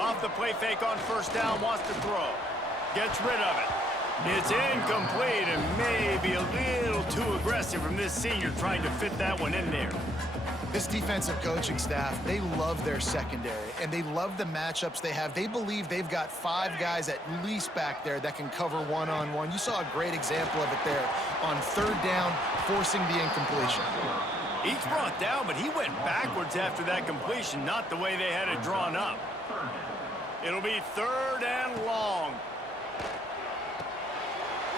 Off the play fake on first down, wants to throw. Gets rid of it. It's incomplete and maybe a little too aggressive from this senior trying to fit that one in there. This defensive coaching staff, they love their secondary, and they love the matchups they have. They believe they've got 5 guys at least back there that can cover one-on-one. You saw a great example of it there on third down, forcing the incompletion. He's brought down, but he went backwards after that completion, not the way they had it drawn up. It'll be third and long.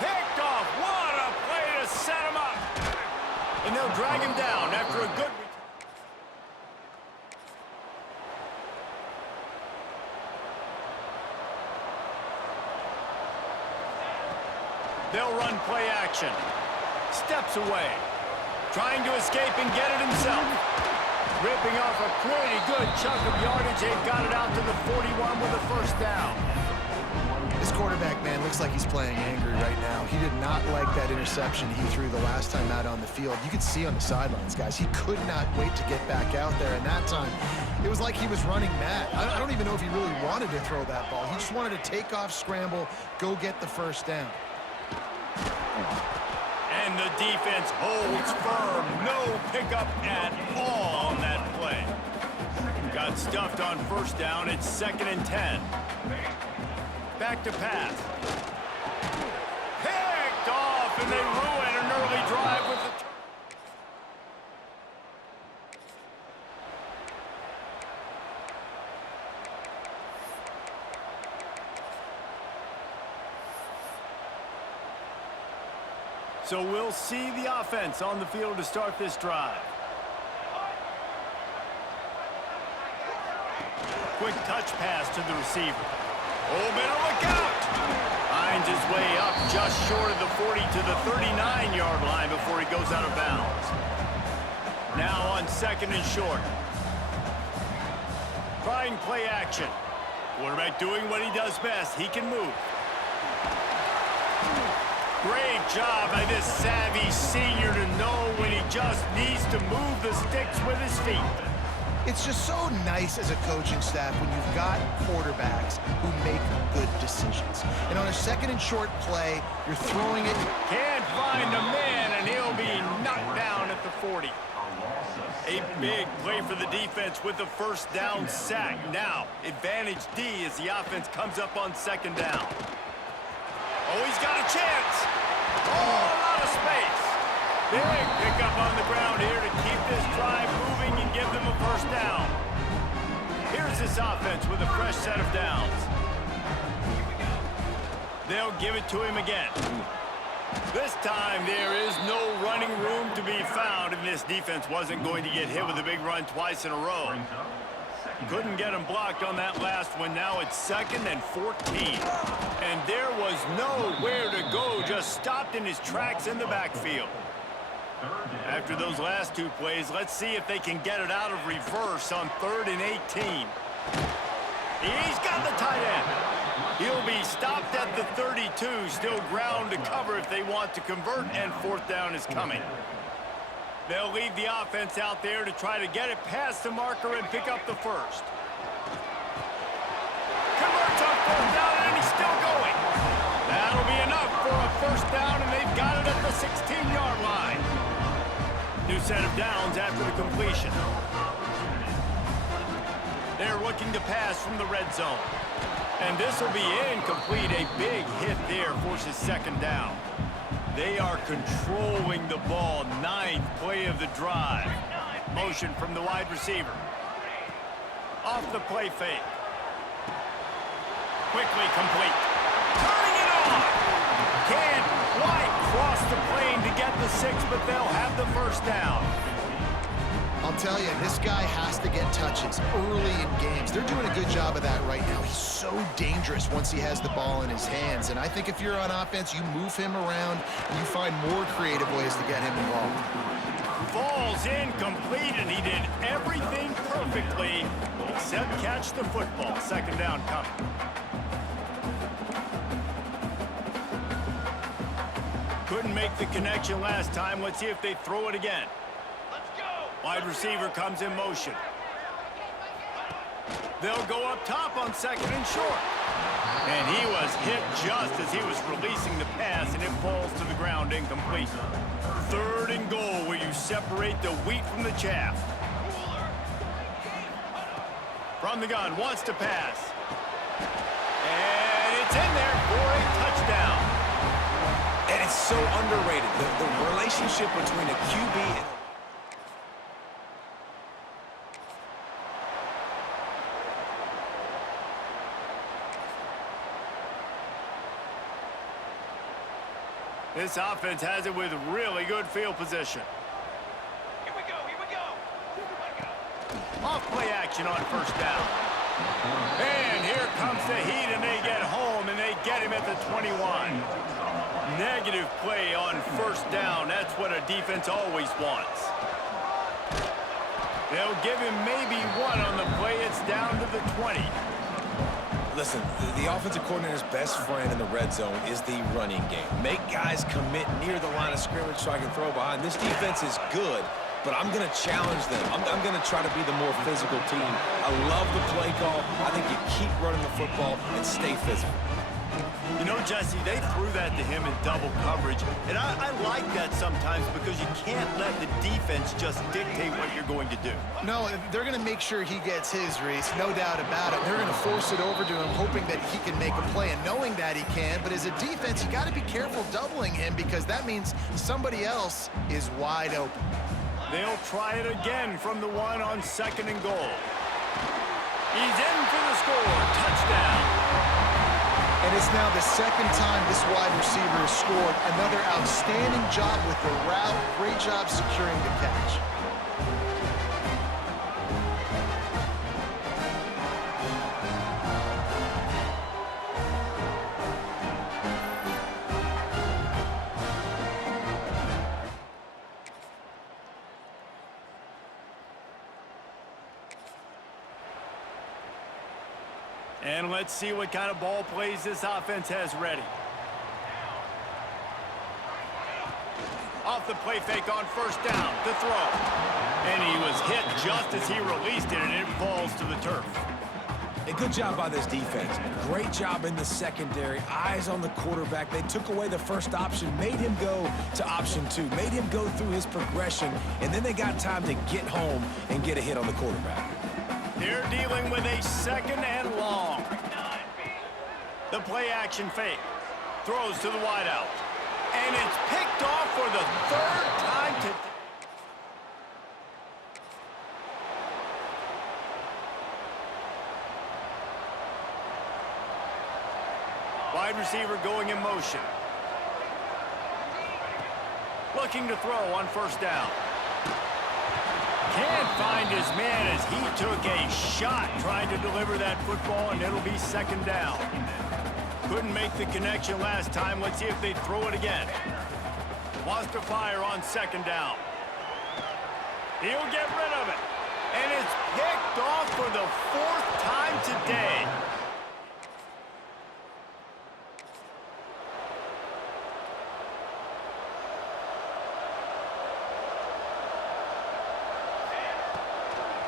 Picked off. What a play to set him up. And they'll drag him down after a good... They'll run play action. Steps away. Trying to escape and get it himself. Ripping off a pretty good chunk of yardage. They've got it out to the 41 with a first down. This quarterback, man, looks like he's playing angry right now. He did not like that interception he threw the last time out on the field. You could see on the sidelines, guys, he could not wait to get back out there. And that time, it was like he was running mad. I don't even know if he really wanted to throw that ball. He just wanted to take off, scramble, go get the first down. And the defense holds firm. No pickup at all on that play. Got stuffed on first down. It's 2nd and 10. Back to pass. Picked off, and they ruin an early drive with the... So we'll see the offense on the field to start this drive. Quick touch pass to the receiver. Oh, better look out! Finds his way up just short of the 40 to the 39-yard line before he goes out of bounds. Now on 2nd and short. Trying play action. Quarterback doing what he does best. He can move. Great job by this savvy senior to know when he just needs to move the sticks with his feet. It's just so nice as a coaching staff when you've got quarterbacks who make good decisions. And on a 2nd and short play, you're throwing it. Can't find a man, and he'll be knocked down at the 40. A big play for the defense with the first down sack. Now, advantage D as the offense comes up on 2nd down. Oh, he's got a chance. Oh, a lot of space. Big pickup on the ground here to keep this drive moving and give them a first down. Here's this offense with a fresh set of downs. They'll give it to him again. This time there is no running room to be found, and this defense wasn't going to get hit with a big run twice in a row. Couldn't get him blocked on that last one. Now it's 2nd and 14. And there was nowhere to go, just stopped in his tracks in the backfield. After those last 2 plays, let's see if they can get it out of reverse on 3rd and 18. He's got the tight end. He'll be stopped at the 32, still ground to cover if they want to convert, and 4th down is coming. They'll leave the offense out there to try to get it past the marker and pick up the first. Converts on 4th down, and he's still going. That'll be enough for a first down, and they've got it at the 16-yard line. New set of downs after the completion. They're looking to pass from the red zone. And this will be incomplete. A big hit there forces 2nd down. They are controlling the ball. 9th play of the drive. Motion from the wide receiver. Off the play fake. Quickly complete. Turning it on. Can't quite cross the plane to get the 6, but they'll have the first down. I'll tell you, this guy has to get touches early in games. They're doing a good job of that right now. He's so dangerous once he has the ball in his hands. And I think if you're on offense, you move him around and you find more creative ways to get him involved. Falls incomplete, and he did everything perfectly except catch the football. 2nd down coming. Couldn't make the connection last time. Let's see if they throw it again. Wide receiver comes in motion. They'll go up top on second and short. And he was hit just as he was releasing the pass, and it falls to the ground incomplete. 3rd and goal, where you separate the wheat from the chaff. From the gun, wants to pass. And it's in there for a touchdown. And it's so underrated, the relationship between a QB and... This offense has it with really good field position. Here we go, here we go. Off play action on 1st down. And here comes the heat, and they get home, and they get him at the 21. Negative play on 1st down. That's what a defense always wants. They'll give him maybe 1 on the play. It's down to the 20. Listen, the offensive coordinator's best friend in the red zone is the running game. Make guys commit near the line of scrimmage so I can throw behind. This defense is good, but I'm going to challenge them. I'm going to try to be the more physical team. I love the play call. I think you keep running the football and stay physical. You know, Jesse, they threw that to him in double coverage, and I like that sometimes because you can't let the defense just dictate what you're going to do. No, they're going to make sure he gets his, Reese, no doubt about it. They're going to force it over to him, hoping that he can make a play and knowing that he can. But as a defense, you got to be careful doubling him because that means somebody else is wide open. They'll try it again from the 1 on 2nd and goal. He's in for the score. Touchdown. And it's now the 2nd time this wide receiver has scored. Another outstanding job with the route. Great job securing the catch. And let's see what kind of ball plays this offense has ready. Off the play fake on 1st down to throw. And he was hit just as he released it, and it falls to the turf. A good job by this defense. Great job in the secondary. Eyes on the quarterback. They took away the first option, made him go to option 2, made him go through his progression, and then they got time to get home and get a hit on the quarterback. They're dealing with a 2nd and long. The play action fake. Throws to the wideout. And it's picked off for the 3rd time today. Wide receiver going in motion. Looking to throw on 1st down. Can't find his man as he took a shot trying to deliver that football, and it'll be 2nd down. Couldn't make the connection last time. Let's see if they throw it again. Wants to fire on 2nd down. He'll get rid of it. And it's picked off for the 4th time today.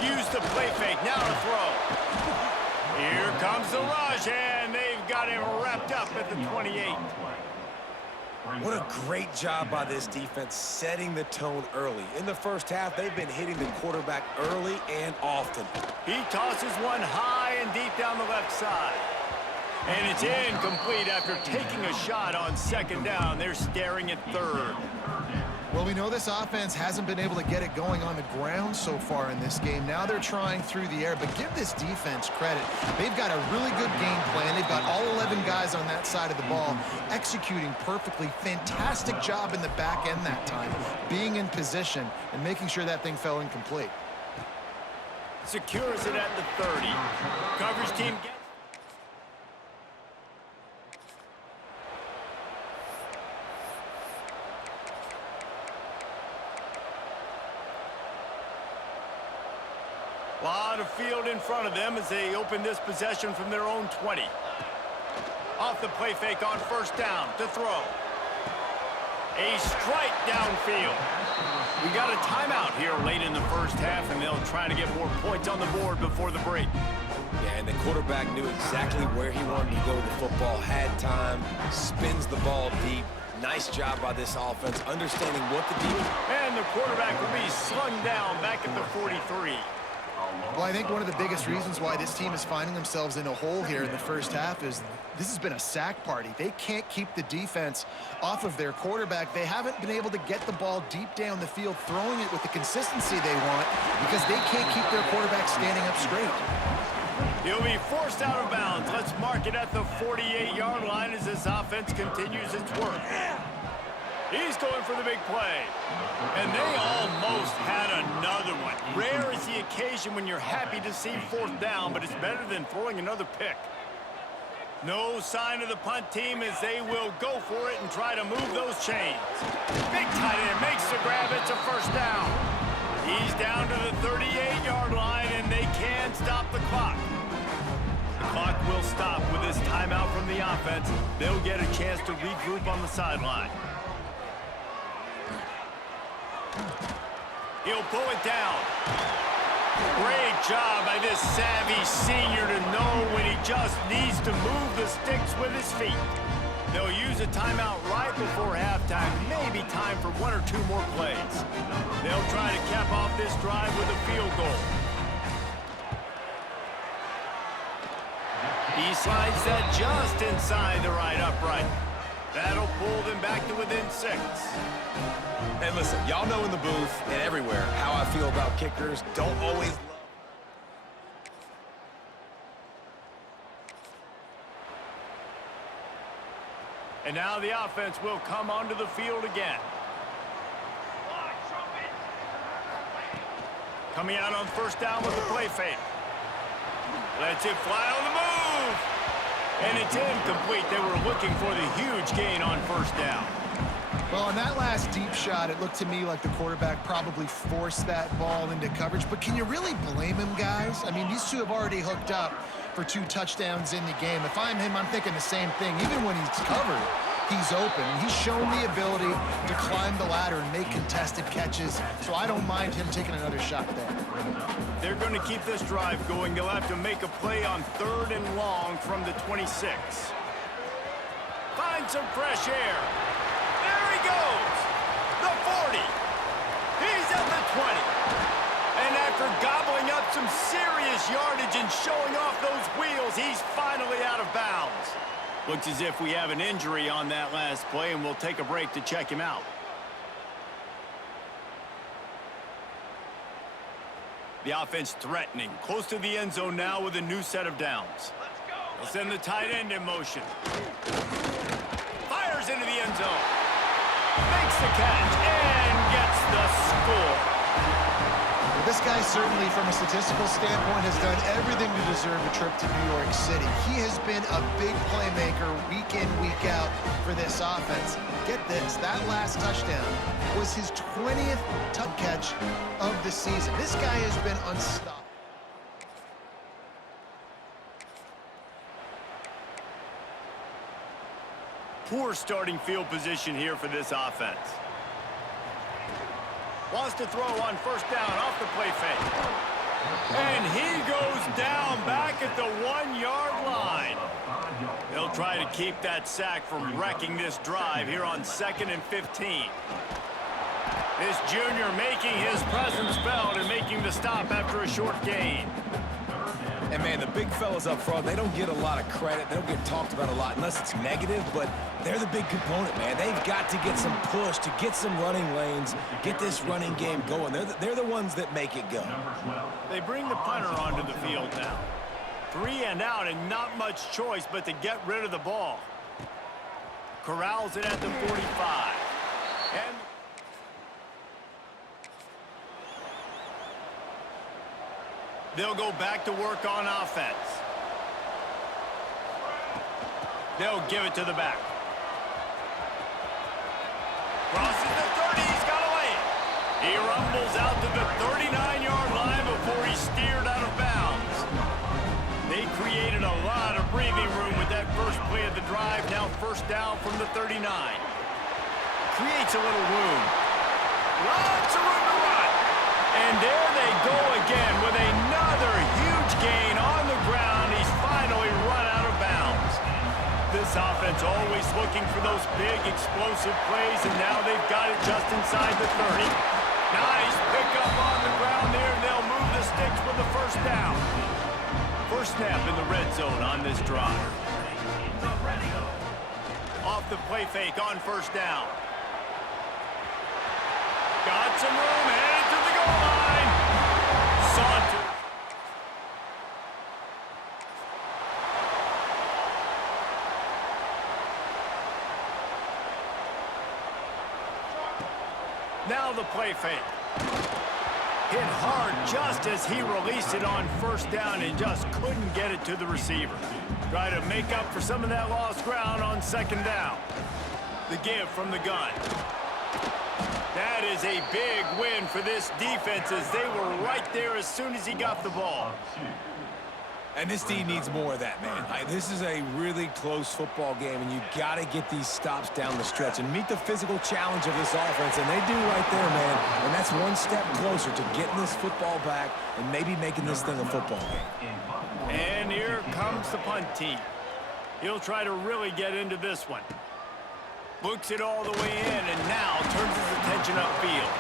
Use the play fake, now to throw. Here comes the rush, and they've got him wrapped up at the 28. What a great job by this defense setting the tone early. In the first half, they've been hitting the quarterback early and often. He tosses one high and deep down the left side. And it's incomplete after taking a shot on 2nd down. They're staring at 3rd. Well, we know this offense hasn't been able to get it going on the ground so far in this game. Now they're trying through the air, but give this defense credit. They've got a really good game plan. They've got all 11 guys on that side of the ball executing perfectly. Fantastic job in the back end that time, being in position and making sure that thing fell incomplete. Secures it at the 30. Coverage team gets... A lot of field in front of them as they open this possession from their own 20. Off the play fake on 1st down to throw. A strike downfield. We got a timeout here late in the first half, and they'll try to get more points on the board before the break. Yeah, and the quarterback knew exactly where he wanted to go with the football, had time, spins the ball deep. Nice job by this offense, understanding what to do. And the quarterback will be slung down back at the 43. Well, I think one of the biggest reasons why this team is finding themselves in a hole here in the first half is this has been a sack party. They can't keep the defense off of their quarterback. They haven't been able to get the ball deep down the field, throwing it with the consistency they want because they can't keep their quarterback standing up straight. He'll be forced out of bounds. Let's mark it at the 48-yard line as this offense continues its work. He's going for the big play. And they almost had another one. Rare is the occasion when you're happy to see fourth down, but it's better than throwing another pick. No sign of the punt team as they will go for it and try to move those chains. Big tight end makes the grab. It's a first down. He's down to the 38-yard line, and they can stop the clock. The clock will stop with this timeout from the offense. They'll get a chance to regroup on the sideline. He'll pull it down. Great job by this savvy senior to know when he just needs to move the sticks with his feet. They'll use a timeout right before halftime, maybe time for one or two more plays. They'll try to cap off this drive with a field goal. He slides that just inside the right upright. That'll pull them back to within 6. And listen, y'all know in the booth and everywhere how I feel about kickers. Don't always love. And now the offense will come onto the field again. Coming out on first down with the play fake. Lets it fly on the move. And it's incomplete. They were looking for the huge gain on first down. Well, on that last deep shot, it looked to me like the quarterback probably forced that ball into coverage. But can you really blame him, guys? I mean, these two have already hooked up for 2 touchdowns in the game. If I'm him, I'm thinking the same thing. Even when he's covered, he's open. He's shown the ability to climb the ladder and make contested catches. So I don't mind him taking another shot there. They're going to keep this drive going. They'll have to make a play on 3rd and long from the 26. Find some fresh air. There he goes. The 40. He's at the 20. And after gobbling up some serious yardage and showing off those wheels, he's finally out of bounds. Looks as if we have an injury on that last play, and we'll take a break to check him out. The offense threatening, close to the end zone now with a new set of downs. They'll send the tight end in motion. Fires into the end zone. Makes the catch and gets the score. Well, this guy certainly, from a statistical standpoint, has done everything to deserve a trip to New York City. He has been a big playmaker week in, week out for this offense. Get this, that last touchdown was his 20th catch of the season. This guy has been unstoppable. Poor starting field position here for this offense. Wants to throw on first down off the play fake. And he goes down back at the 1-yard line. They'll try to keep that sack from wrecking this drive here on 2nd and 15. This junior making his presence felt and making the stop after a short gain. And, man, the big fellas up front, they don't get a lot of credit. They don't get talked about a lot unless it's negative, but they're the big component, man. They've got to get some push, to get some running lanes, get this running game going. They're the ones that make it go. They bring the punter onto the field now. 3 and out and not much choice but to get rid of the ball. Corrals it at the 45. And they'll go back to work on offense. They'll give it to the back. Crosses the 30, he's got away. He rumbles out to the 39-yard line before he's steered out of bounds. They created a lot of breathing room with that first play of the drive. Now first down from the 39. Creates a little room. Lots of room to run. And there they go again with another huge gain on the ground. He's finally run out of bounds. This offense always looking for those big, explosive plays, and now they've got it just inside the 30. Nice pickup on the ground there, and they'll move the sticks with the first down. First snap in the red zone on this drive. Off the play fake on first down. Got some room, headed to the goal line. Saunter. Now the play fake. Hit hard just as he released it on first down and just couldn't get it to the receiver. Try to make up for some of that lost ground on second down. The give from the gun. That is a big win for this defense as they were right there as soon as he got the ball. And this D needs more of that, man. This is a really close football game, and you got to get these stops down the stretch and meet the physical challenge of this offense, and they do right there, man. And that's one step closer to getting this football back and maybe making this thing a football game. And here comes the punt team. He'll try to really get into this one. Looks it all the way in, and now turns his attention upfield.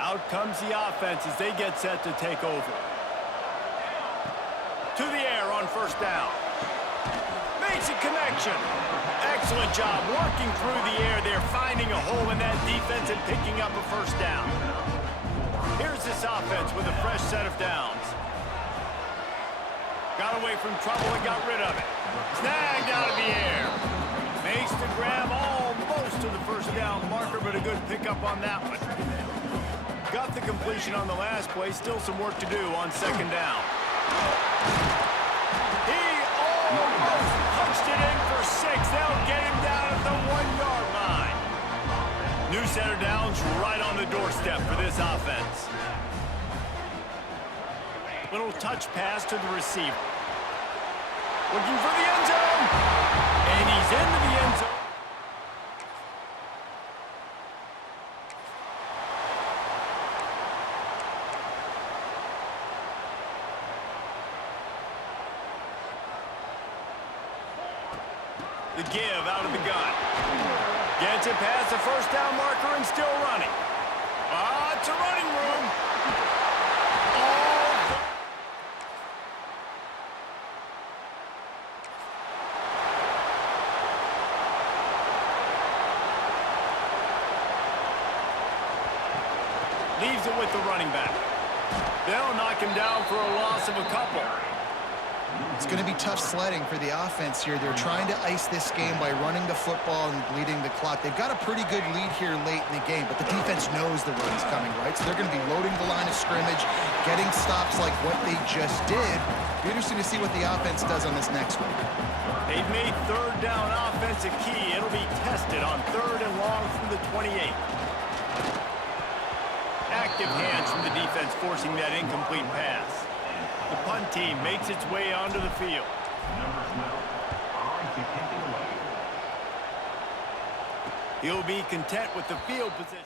Out comes the offense as they get set to take over. To the air on first down. Makes a connection. Excellent job working through the air there, finding a hole in that defense and picking up a first down. Here's this offense with a fresh set of downs. Got away from trouble and got rid of it. Snagged out of the air. Makes the grab almost to the first down marker, but a good pickup on that one. Got the completion on the last play. Still some work to do on second down. He almost punched it in for 6. They'll get him down at the 1-yard line. New center downs right on the doorstep for this offense. Little touch pass to the receiver. Looking for the end zone. And he's into the end zone. The give out of the gun. Gets it past the first down marker and still running. It's a running room. Leaves it with the running back. They'll knock him down for a loss of a couple. It's going to be tough sledding for the offense here. They're trying to ice this game by running the football and bleeding the clock. They've got a pretty good lead here late in the game, but the defense knows the run's coming, right? So they're going to be loading the line of scrimmage, getting stops like what they just did. Be interesting to see what the offense does on this next one. They've made third down offense a key. It'll be tested on third and long from the 28. Active hands from the defense forcing that incomplete pass. The punt team makes its way onto the field. He'll be content with the field position.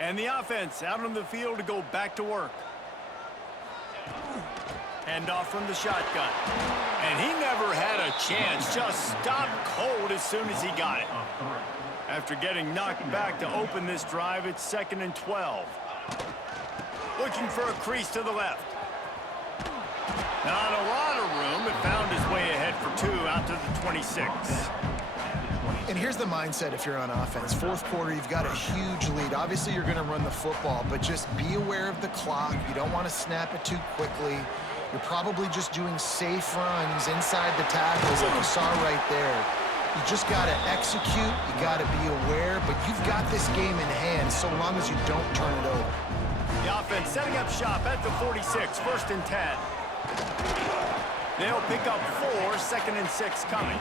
And the offense out on the field to go back to work. Hand off from the shotgun. And he never had a chance. Just stopped cold as soon as he got it. After getting knocked back to open this drive, it's 2nd and 12. Looking for a crease to the left. Not a lot of room. It found his way ahead for 2 out to the 26. And here's the mindset if you're on offense. Fourth quarter, you've got a huge lead. Obviously, you're going to run the football, but just be aware of the clock. You don't want to snap it too quickly. You're probably just doing safe runs inside the tackles like you saw right there. You just got to execute. You got to be aware, but you've got this game in hand so long as you don't turn it over. The offense setting up shop at the 46, 1st and 10. They'll pick up 4, 2nd and 6 coming.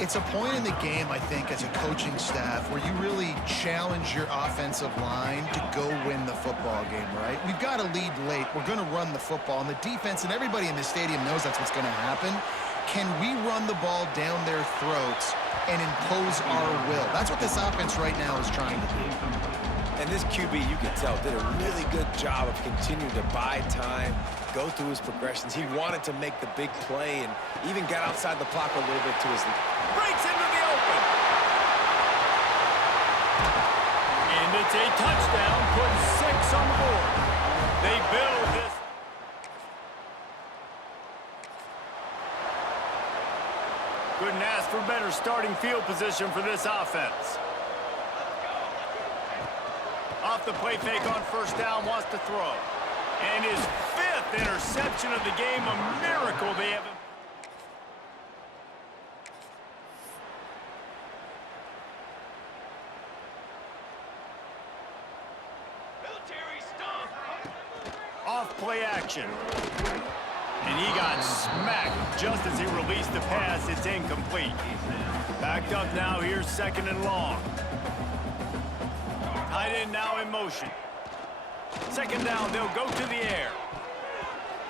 It's a point in the game, I think, as a coaching staff where you really challenge your offensive line to go win the football game, right? We've got to lead late. We're going to run the football, and the defense and everybody in the stadium knows that's what's going to happen. Can we run the ball down their throats and impose our will? That's what this offense right now is trying to do. And this QB, you can tell, did a really good job of continuing to buy time, go through his progressions. He wanted to make the big play and even got outside the pocket a little bit to his... Breaks into the open. And it's a touchdown, putting 6 on the board. They build this. Couldn't ask for better starting field position for this offense. Off the play fake on 1st down, wants to throw. And his 5th interception of the game, a miracle they haven't. Military stop. Off play action. And he got smacked just as he released the pass. It's incomplete. Backed up now, here's 2nd and long. Tight end now in motion. 2nd down, they'll go to the air.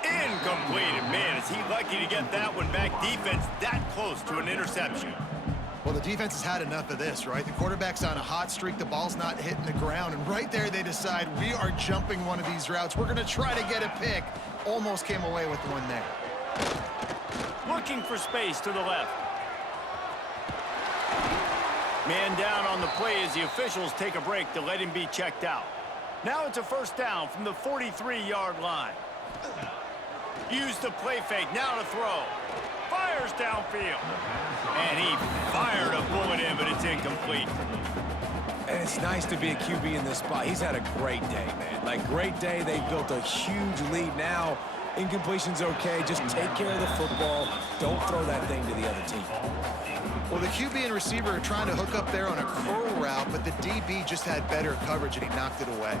Incomplete. And man, is he lucky to get that one back. Defense that close to an interception. Well, the defense has had enough of this, right? The quarterback's on a hot streak. The ball's not hitting the ground. And right there, they decide we are jumping one of these routes. We're going to try to get a pick. Almost came away with one there. Looking for space to the left. Man down on the play as the officials take a break to let him be checked out. Now it's a 1st down from the 43-yard line. Use the play fake, now to throw. Fires downfield. And he fired a bullet in, but it's incomplete. And it's nice to be a QB in this spot. He's had a great day, man. Like, great day. They built a huge lead. Now, incompletion's okay. Just take care of the football. Don't throw that thing to the other team. Well, the QB and receiver are trying to hook up there on a curl route, but the DB just had better coverage, and he knocked it away.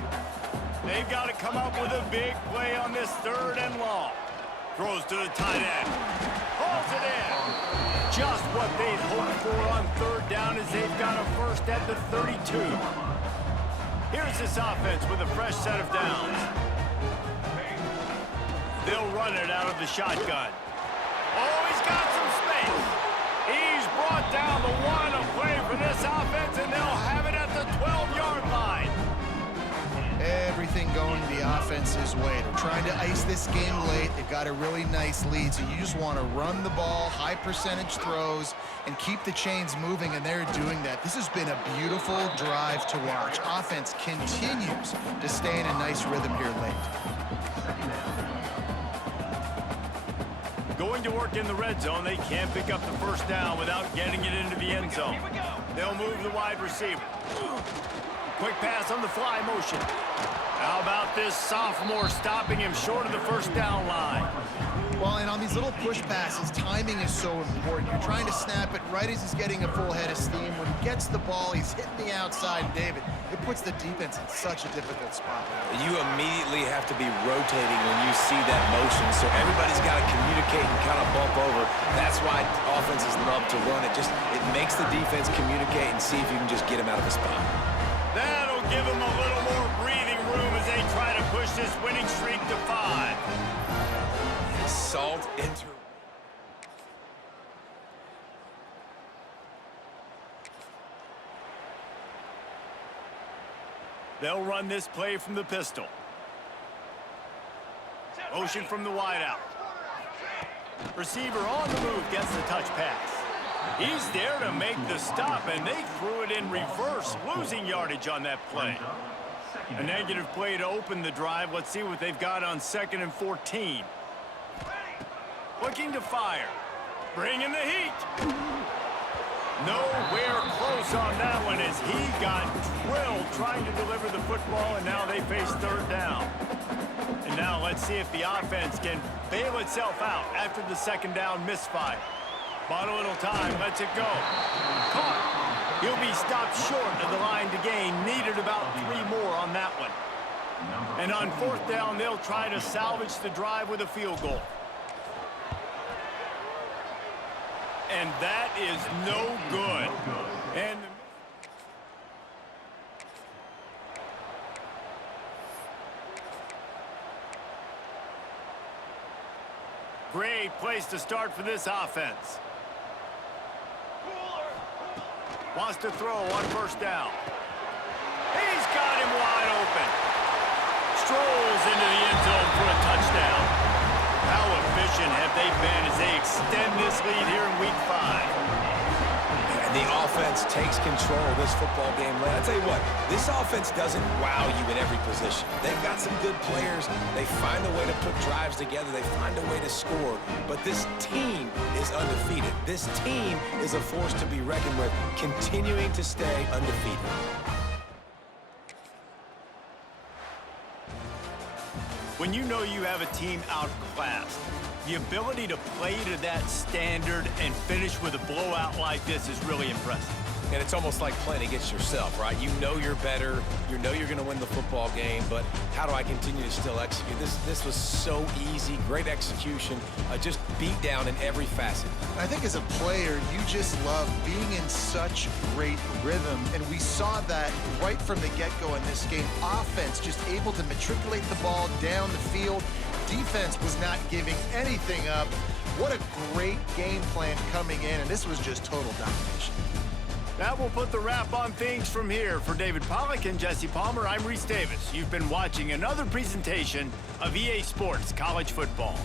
They've got to come up with a big play on this 3rd and long. Throws to the tight end. Hauls it in. Just what they'd hoped for on 3rd down as they've got a 1st at the 32. Here's this offense with a fresh set of downs. They'll run it out of the shotgun. Oh, he's got some space. He's brought down the one of play for this offense, and they'll have it at the 12-yard line. Everything going the offense's way. They're trying to ice this game late. They've got a really nice lead, so you just want to run the ball, high percentage throws, and keep the chains moving, and they're doing that. This has been a beautiful drive to watch. Offense continues to stay in a nice rhythm here late. Going to work in the red zone, they can't pick up the 1st down without getting it into the end zone. They'll move the wide receiver. Quick pass on the fly motion. How about this sophomore stopping him short of the 1st down line? Well, and on these little push passes, timing is so important. You're trying to snap it right as he's getting a full head of steam. When he gets the ball, he's hitting the outside, David. It puts the defense in such a difficult spot. You immediately have to be rotating when you see that motion, so everybody's got to communicate and kind of bump over. That's why offenses love to run it. It makes the defense communicate and see if you can just get him out of the spot. That'll give him a little more breathing room as they try to push this winning streak to 5. Salt into... They'll run this play from the pistol. Motion from the wideout. Receiver on the move gets the touch pass. He's there to make the stop, and they threw it in reverse, losing yardage on that play. A negative play to open the drive. Let's see what they've got on 2nd and 14. looking to fire. Bringing the heat. Nowhere close on that one as he got drilled trying to deliver the football, and now they face third down. And now let's see if the offense can bail itself out after the second down misfire. Bought a little time, lets it go. Caught. He'll be stopped short of the line to gain. Needed about 3 more on that one. And on fourth down, they'll try to salvage the drive with a field goal. And that is no good. And great place to start for this offense. Wants to throw on first down. He's got him wide open. Strolls into the end zone for a touchdown. How efficient have they been as they extend this lead here in Week 5? And the offense takes control of this football game. I'll tell you what, this offense doesn't wow you in every position. They've got some good players. They find a way to put drives together. They find a way to score. But this team is undefeated. This team is a force to be reckoned with, continuing to stay undefeated. When you know you have a team outclassed, the ability to play to that standard and finish with a blowout like this is really impressive. And it's almost like playing against yourself, right? You know you're better. You know you're going to win the football game, but how do I continue to still execute? This was so easy. Great execution. Just beat down in every facet. I think as a player, you just love being in such great rhythm, and we saw that right from the get-go in this game. Offense just able to matriculate the ball down the field. Defense was not giving anything up. What a great game plan coming in, and this was just total domination. That will put the wrap on things from here. For David Pollack and Jesse Palmer, I'm Reese Davis. You've been watching another presentation of EA Sports College Football.